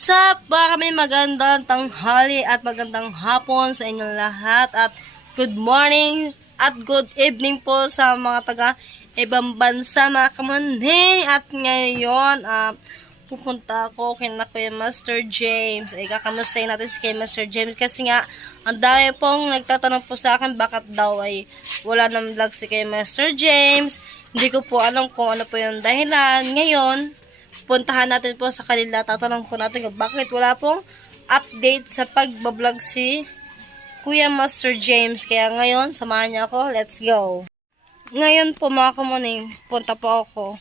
What's up? Mga kami magandang tanghali at magandang hapon sa inyong lahat at good morning at good evening po sa mga taga ibang bansa mga kamaning at ngayon ah, pupunta ako kay na Kuya Master James. Ay kakamustahin natin si kay Master James kasi nga ang dami pong nagtatanong po sa akin bakit daw ay wala nang vlog si kay Master James? Hindi ko po alam kung ano po yung dahilan. Ngayon puntahan natin po sa kanila. Tatanong po natin kung bakit wala pong update sa pagbablog si Kuya Master James. Kaya ngayon, samahan niya ako. Let's go. Ngayon po mga kamuning, punta po ako.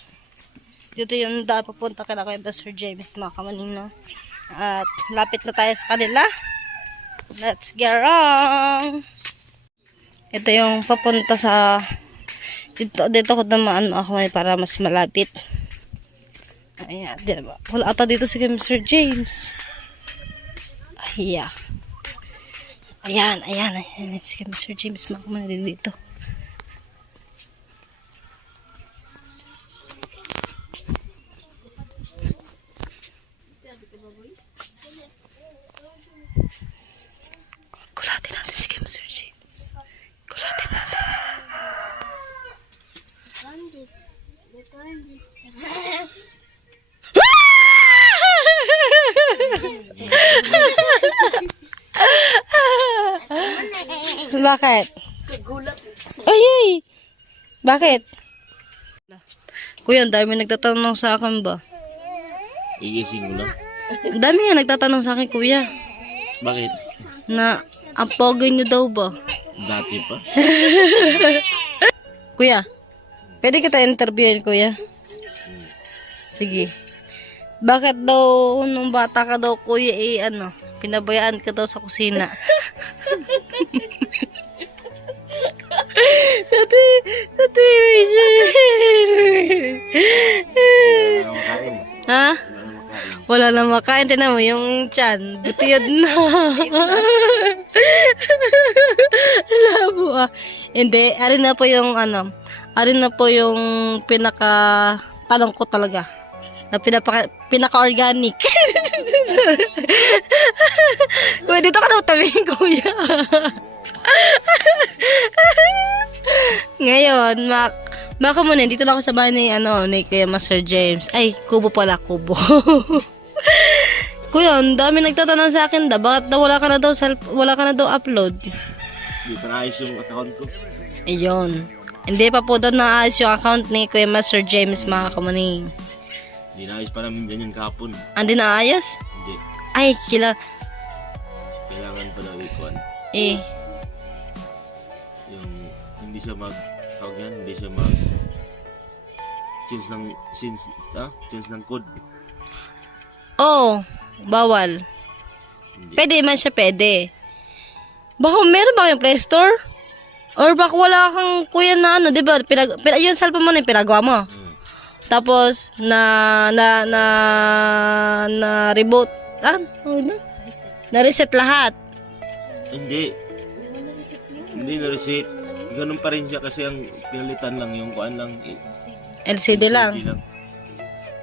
Dito yung daan papunta ka na kay Master James mga kamuning. No? At lapit na tayo sa kanila. Let's get on. Ito yung papunta sa dito, dito ko naman ako para mas malapit. Ayan, di ba? Wala ata dito si Mr. James. Ayan. Ayan, ayan, ayan. Si Mr. James, makamana din dito. Bakit? Ay, ay! Bakit? Kuya, ang dami nagtatanong sa akin ba? Igising mo na. Ang dami nga nagtatanong sa akin, kuya. Bakit? Na, ang pogi nyo daw ba? Dati pa. Kuya, pwede kita interviewin, kuya? Sige. Bakit daw, nung bata ka daw, kuya, eh, ano, pinabayaan ka daw sa kusina? Na makain. Ha? Wala na makain. Tinan mo, yung chan. Butiyod na. Labo ah. Hindi, arin na po yung ano. Arin na po yung pinaka tanong ko talaga. Na pinaka, pinaka-organic. Kuya, dito ka na utamin, kuya. Ngayon, mak baka muna, dito na ako sa bahay ni, ano, ni Kuya Master James. Ay, kubo pala, kubo. Kuya, ang dami nagtatanong sa akin da, bakit daw wala ka na daw, self, wala ka na daw upload? Hindi pa naayos yung account ko. Ayun. Hindi pa po daw naayos yung account ni Kuya Master James, mga kamuning. Hindi naayos pa namin ganyan kahapon. Andi na ayos? Hindi. Ay, kila, Kailangan pa daw ikuan. eh, hindi siya mag... Tawag yan, hindi siya mag... Change ng... Change... Ah? Change ng code. oh, bawal. Hindi. Pwede man siya, pwede. Baka meron ba kayong Play Store? Or baka wala kang kuya na ano, di ba? Pinag, pinag, yung cellphone mo na yung pinagawa mo. Hmm. Tapos, na, na, na, na reboot. Ah, na? Na-reset lahat. Hindi. Hindi na-reset. Ganun pa rin siya kasi ang pinalitan lang yung kuan lang. eh, LCD lang. LCD lang.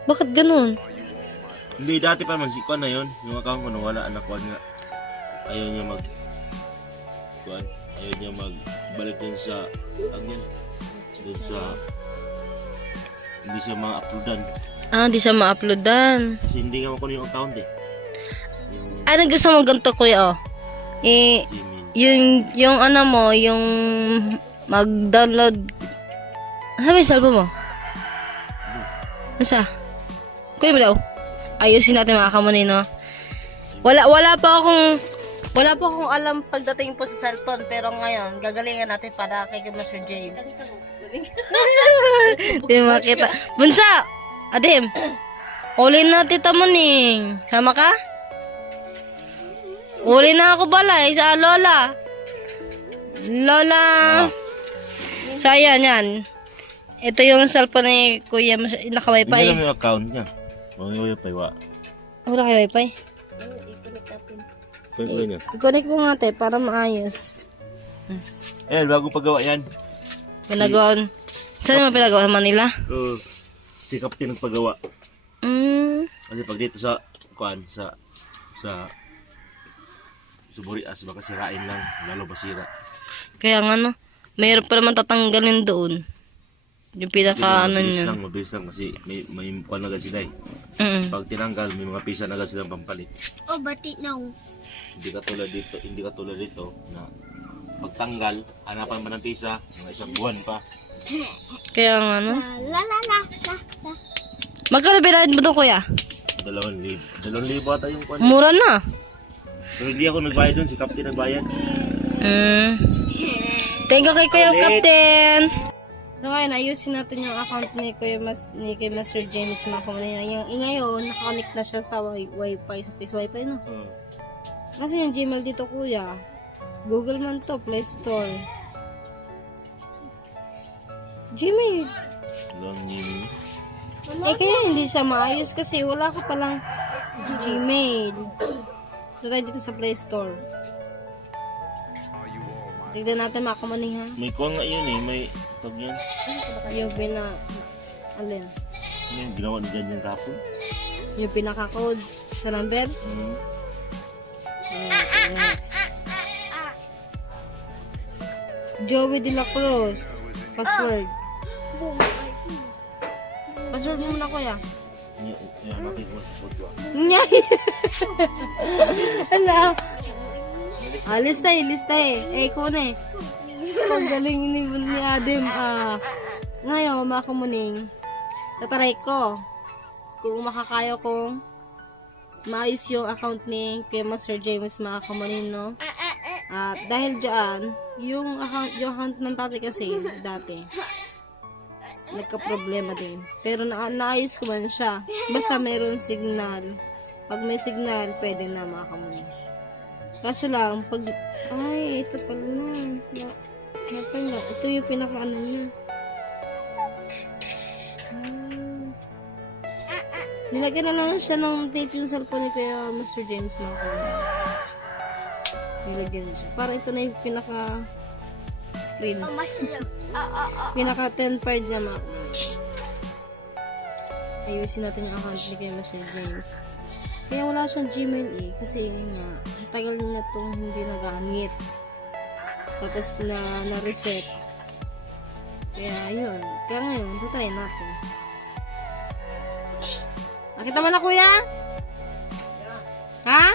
Bakit ganun? Hindi, dati pa naman si kuan na yun. Yung account ko nawala, anak kuan nga. Ayaw niya mag... Kuan. Ayaw niya magbalik dun sa... Ang yan. Dun sa... Hindi siya ma-uploadan. Ah, di siya ma-uploadan. Kasi hindi nga ako yung account eh. Yung Ano gusto mo ganito, kuya, oh? Eh, Gmail. yung, yung ano mo, yung mag-download. Ano ba yung cellphone mo? Nasa? Kuya mo daw. Ayusin natin mga kamunay, no? Wala, wala pa akong, wala pa akong alam pagdating po sa cellphone, pero ngayon, gagalingan natin para kay Master James. Di makita. Bunsa! Adim! Uli na tita mo ning. Sama ka? Uli na ako balay sa lola. Lola. So, ayan, yan. Ito yung cellphone ni Kuya. Naka-wifi. Hindi lang yung account niya. Mga wifi wa. Wala kayo wifi? Kuya kuya niya. I-connect mo nga te para maayos. Eh, bago pagawa yan. Pinagawa. Saan naman pinagawa? Sa Manila? Uh, si Captain nagpagawa. Mm. Kasi pag dito sa kuan sa sa sa Burias baka sirain lang lalo basira Kaya nga no, mayroon pa naman tatanggalin doon. Yung pinaka ano niya. lang mabilis lang kasi may may kuan agad sila eh Mm. pag tinanggal may mga pisa na agad silang pampalit Oh, bati na. hindi ka tulad dito hindi ka tulad dito na pagtanggal hanapan pa ng pisa mga isang buwan pa Kaya nga no. La la la la la. Magkano binayad mo doon kuya? dalawang libo dalawang libo ata yung kuan Mura na. pero hindi ako nagbayad dun si Captain nagbayad Mm. Thank you kay Kuya Ulit. Captain. So ngayon, ayusin natin yung account ni Kuya Mas, ni kay Master James Macamalina. Yung ngayon, nakakonect na siya sa wi- wifi, sa place wifi no. oh. Kasi yung Gmail dito kuya. Google man to, Play Store. Gmail. dalawang libo Eh kaya hindi siya maayos kasi wala ka palang Gmail. Try dito sa Play Store. Tignan natin makamani ha. may kuan nga yun eh may tag yan Yung pina... Alin? ano yung ginawa ni ganyan kapon Yung pinaka-code sa number. hmm. Next. Joey De La Cruz. Password. Password mo muna kuya. yan, yan makikita sa photo ah. Nyay! Ala. Ah, lista eh, lista eh. Eh, kuna eh. Ang galing ni, ni Adam. Ah. Ngayon, mga kumuning, tataray ko kung makakaya kong maayos yung account ni kay Master James mga no? At dahil dyan, yung account, yung account ng tatay kasi, dati, nagka-problema din. Pero na naayos ko man siya. Basta mayroon signal. Pag may signal, pwede na makamunin. Kaso lang, pag... Ay, ito pala na. Na, na. Ito yung pinaka-ano niya. Ah. Nilagyan na lang siya ng tape yung cellphone ni Kuya Mr. James mga Nilagyan siya. Para ito na yung pinaka screen. Ah, ah, ah. Pinaka 10 part niya mga Ayusin natin yung account ni kay Mr. James. Kaya wala siyang Gmail eh. Kasi nga, ang tagal niya itong hindi nagamit. Tapos na na-reset. Kaya yun. Kaya ngayon, tatry natin. Nakita mo na kuya? Ha?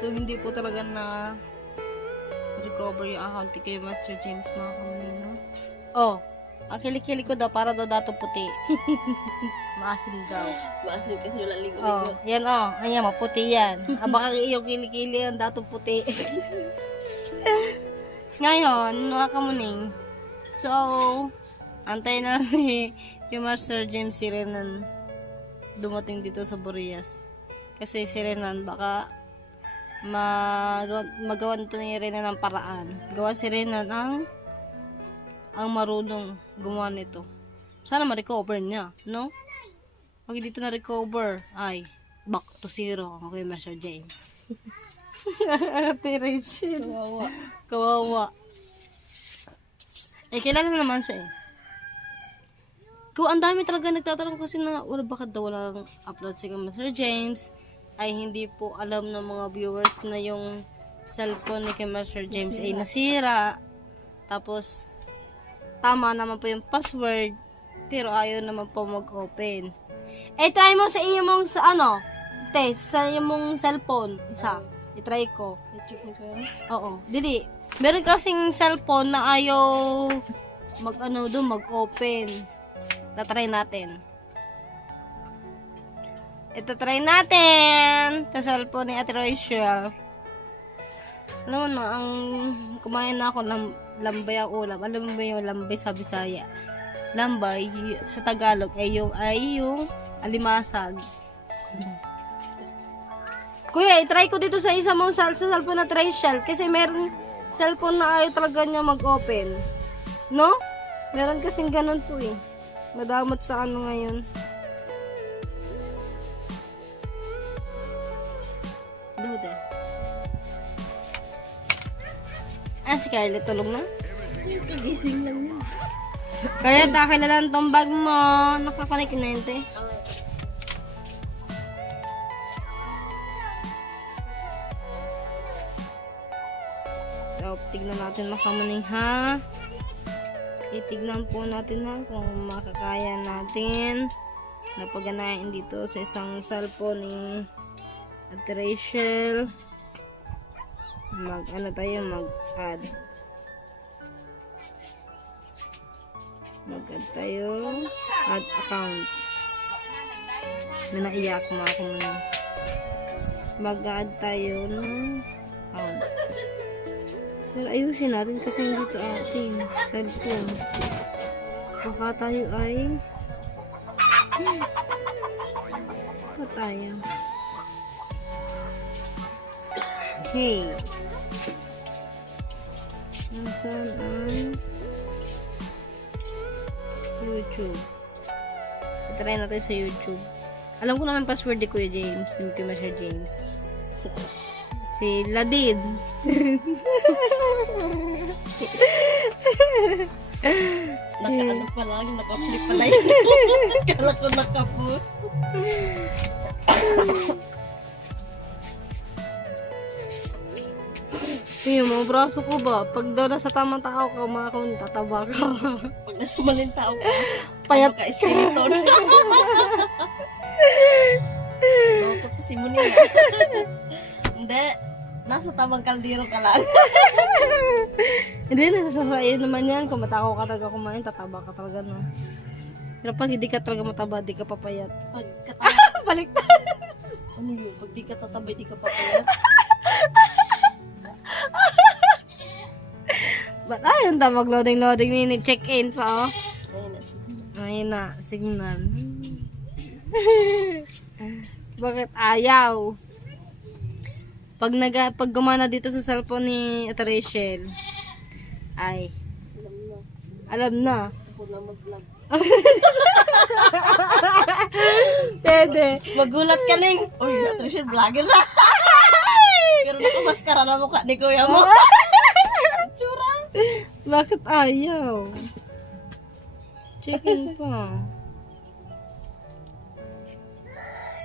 So, hindi po talaga na recover yung account kay Master James mga kamanino. Oh, ang kilikili ko daw para daw dato puti. Maasim daw. Maasim kasi wala ligo. Oh, yan oh. Ayan, maputi yan. Ah, baka iyong kilikili ang dato puti. Ngayon, mga kamuning. So, antay na ni yung Master James si Renan dumating dito sa Burias. Kasi si Renan baka magawa, magawa nito ni Renan ng paraan. Gawa si Renan ang ang marunong gumawa nito. Sana ma-recover niya, no? Pag hindi ito na-recover, ay, back to zero ang kay Master James. Ate Rachel. Kawawa. Kawawa. Eh, kilala naman siya eh. Kung ang dami talaga nagtatanong kasi na wala bakit daw walang upload si Master James ay hindi po alam ng mga viewers na yung cellphone ni Master James ay nasira. Tapos, tama naman po yung password pero ayaw naman po mag-open. Eh, try mo sa iyo mong sa ano, test, sa iyo mong cellphone, isa. I-try ko. I-check ko. Oo, dili. Meron kasing cellphone na ayaw mag ano doon, mag-open. Tatry natin. Ito try natin sa cellphone ni Ate Rachel. Alam mo na, ang kumain na ako ng lambay ang ulam. Alam mo yung lambay sa Bisaya? Lambay, sa Tagalog, ay yung, ay yung alimasag. Kuya, i-try ko dito sa isa mong sal sa cellphone na Rachel kasi meron cellphone na ayaw talaga niya mag-open. No? Meron kasing ganun po eh. Madamot sa ano ngayon. Dude. Ah, si Carly tulog na? Kagising lang yun. Carly, akin na lang tong bag mo. Nakakonek na yun, te. Tignan natin makamaning ha. Itignan po natin ha kung makakaya natin Napaganayan dito sa isang cellphone ni Ate Rachel. Mag, ano tayo, mag-add. Mag-add tayo. Add account. May naiyak mga ako muna. Mag-add tayo ng account. Pero ayusin natin kasi hindi ito ating cellphone. Baka tayo ay Hmm. Ba tayo? Okay. Nasaan ang YouTube? Try natin sa YouTube. Alam ko naman password ni Kuya James. Ni Kuya Masher James. Si Ladid. Naka ano pa lang, naka-flip pala yun. Kala ko naka-post. Yung mga braso ko ba? Pag daw nasa tamang tao ka, mga kung tataba ka. Pag nasa maling tao ka, Payat. ka skeleton. To si Munina. Hindi. Nasa tamang kaldero ka lang. Hindi, nasasayo naman yan. Kung matakaw ka talaga kumain, tataba ka talaga, no? Pero pag hindi ka talaga mataba, di ka papayat. Pag kataba, Baliktad! ano yun? Pag di ka tatabay, di ka papayat. Ba't ayun tawag loading-loading ni check-in pa, oh. Ayun na, signal. Bakit ayaw? Pag naga, pag gumana dito sa cellphone ni Ate Rachel, ay, Alam na. alam na. Pwede. Magulat ka ning. Uy, Natrition, vlogger na. Pero nakamaskara na mukha ni kuya mo. Bakit ayaw? Chicken pa.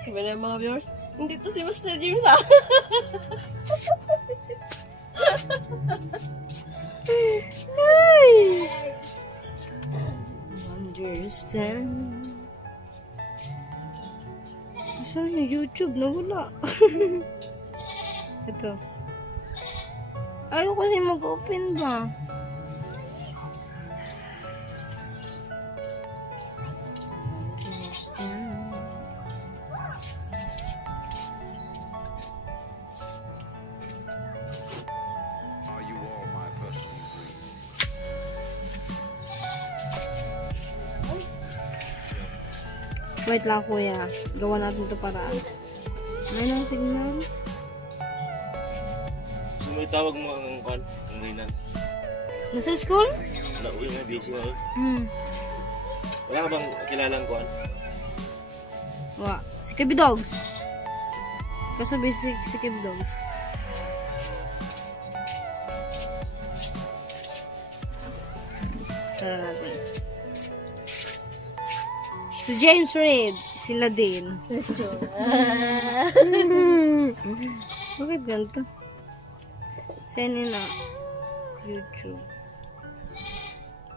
Sabi na mga viewers, hindi to si Master James ah. Ay! Understand. Saan yung YouTube? Nawala. Ito. Ayaw kasi mag-open ba? Wait lang kuya. Gawa natin to para. May nang signal? May tawag mo ang kwan, ang Rinan. Nasa school? Wala, uwi na, busy ngayon. Hmm. Wala ka bang kilalang kwan? Wa. Si Kibi Dogs. Kasabi si, si Kibi Dogs. Tara natin. Si James Reid. Sila din. Question. Bakit ganito? Send in na. YouTube.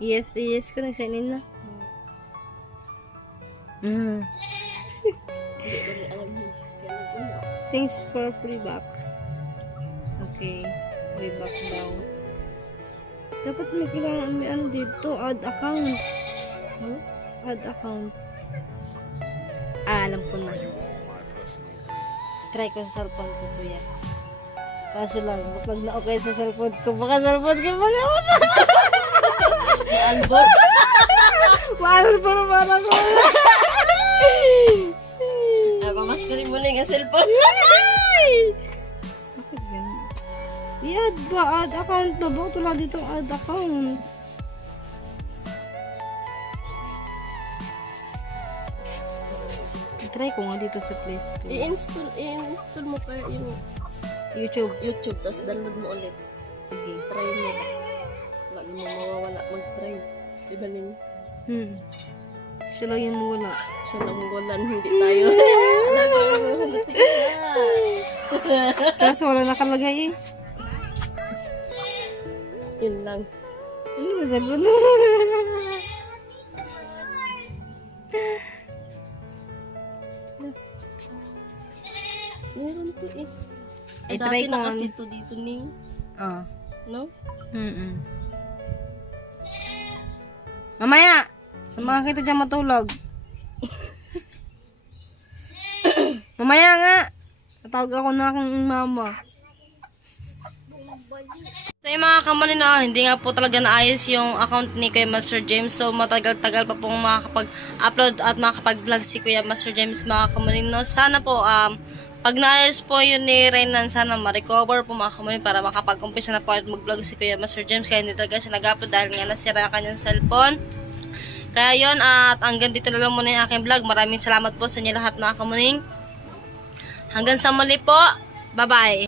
Yes, yes ko na. Send in na. Mm. Thanks for free back. Okay. Free back daw. Dapat may kailangan may ano dito. Add account. Huh? Add account. Ah, alam ko na. Try ko sa cellphone ko, kuya. Kaso lang, kapag na-okay sa cellphone ko, baka cellphone ko baka Albot. Mahal pa na parang ko. Ah, mamaskarin mo na yung cellphone. I-add ba? Add account ba? Bakit wala dito add account? Try ko nga dito sa Play Store. I-install, i-install mo pa yung YouTube. YouTube, tapos download mo ulit. Sige. Try mo. Wala mo mawawala mag-try. Diba ninyo? Hmm. Siya lang yung wala. Siya lang walan, hindi tayo. Alam ka. Kaso wala nakalagay eh. Yun lang. Ano ba sagot? Meron to eh. Ay, Dati try na nga. kasi to dito ning, Ah. no? Mm-mm. Mamaya! Samahan kita dyan matulog. Mamaya nga! Tatawag ako na akong mama. So yung mga kamali na hindi nga po talaga naayos yung account ni Kuya Master James. So matagal-tagal pa pong makakapag-upload at makakapag-vlog si Kuya Master James mga kamali. No? Sana po um, pag naayos po yun ni Reynan, sana ma-recover po mga kamali para makapag-umpisa na po at mag-vlog si Kuya Master James. Kaya hindi talaga siya nag-upload dahil nga nasira ang kanyang cellphone. Kaya yon at hanggang dito na lang muna yung aking vlog. Maraming salamat po sa inyo lahat mga kamuning. Hanggang sa muli po. Bye-bye.